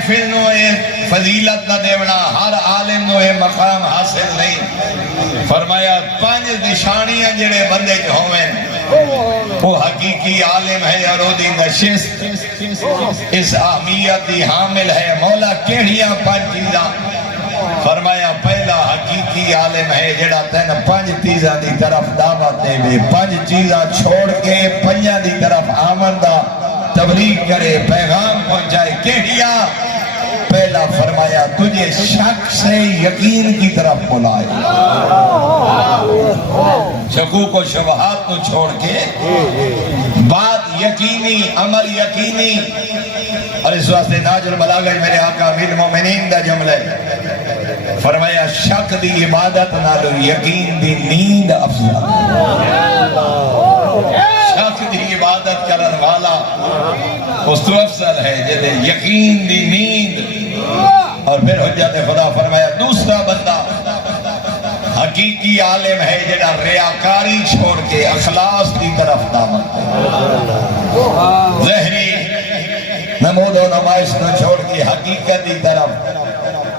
محفل نو فضیلت نہ دیونا، ہر عالم نو مقام حاصل نہیں۔ فرمایا 5 نشانیاں جڑے بندے جو ہوئے وہ حقیقی عالم ہے اور وہ دی نشست اس اہمیت دی حامل ہے۔ مولا کیڑیاں 5 چیزاں؟ فرمایا پہلا حقیقی عالم ہے جڑا تین 5 چیزاں دی طرف دعوت دے وے، 5 چیزاں چھوڑ کے 5 دی طرف آمندہ تبلیغ کرے، پیغام پہنچائے۔ کیڑیاں؟ پہلا فرمایا تجھے شک سے یقین کی طرف بلائے، شکوک و شبہات کو چھوڑ کے بات یقینی، عمل یقینی۔ اور اس واسطے ناج البلاغہ میرے آقا امیر المومنین دا جملہ ہے، فرمایا شک دی عبادت نالو یقین دی نیند افضل۔ شک دی عبادت کرن والا اس تو افضل ہے جدے یقین دی نیند۔ اور پھر حجت خدا فرمایا دوسرا بندہ حقیقی عالم ہے جڑا ریاکاری چھوڑ کے اخلاص دی طرف دعوت دے، ظاہری نمود و نمائش کو چھوڑ کے حقیقت دی طرف۔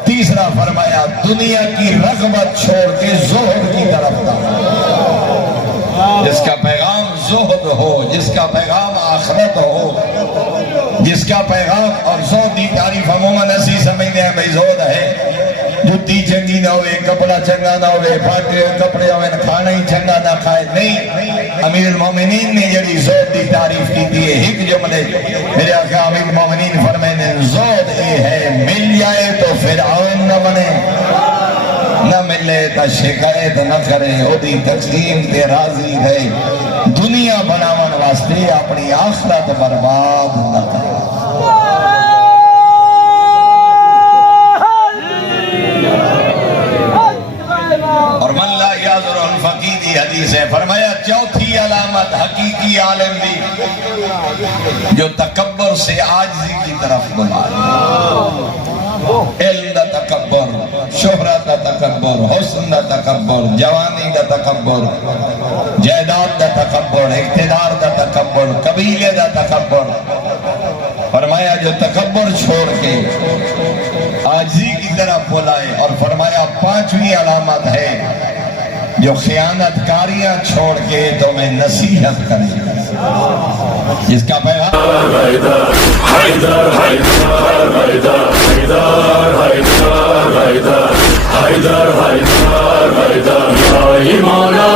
تیسرا فرمایا دنیا کی رغبت چھوڑ کے زہد کی طرف دعوت، جس کا پیغام زہد ہو، جس کا پیغام آخرت ہو، جس کا پیغام۔ اور زہد دی تعریف عموماً ایسی سمجھتے ہیں بھئی زہد ہے جتی چنگی نہ ہوئے، کپڑا چنگا نہ ہوئے، پھاٹے کپڑے ہوئے، کھانا ہی چنگا نہ کھائے، نہیں۔ امیر المومنین نے جڑی زہد دی تعریف کی دی ہے ایک جملے میرے آقا امیر المومنین فرمائنے زہد یہ ہے مل جائے تو فرعون نہ بنے، نہ ملے تا شکایت نہ کرے، او دی تقسیم تے راضی ہے، دنیا بناون واسطے اپنی آخرت برباد نہ کرے۔ اور من لا یعذر الفقیدی حدیث ہے، فرمایا چوتھی علامت حقیقی عالم دی جو تکبر سے عاجزی کی طرف بلائے، علم دا تکبر، شہرت دا تکبر، حسن دا تکبر، جوانی دا تکبر، جائیداد دا تکبر، اقتدار دا تکبر، قبیلے دا تکبر۔ فرمایا جو تکبر چھوڑ کے عاجزی کی طرف بلائے۔ اور فرمایا 5ویں علامت ہے جو خیانت کاریاں چھوڑ کے تمہیں نصیحت کرے، جس کا پیغام حیدر حیدر حیدر حیدر حیدر حیدر حیدر حیدر حیدر حیدر مولا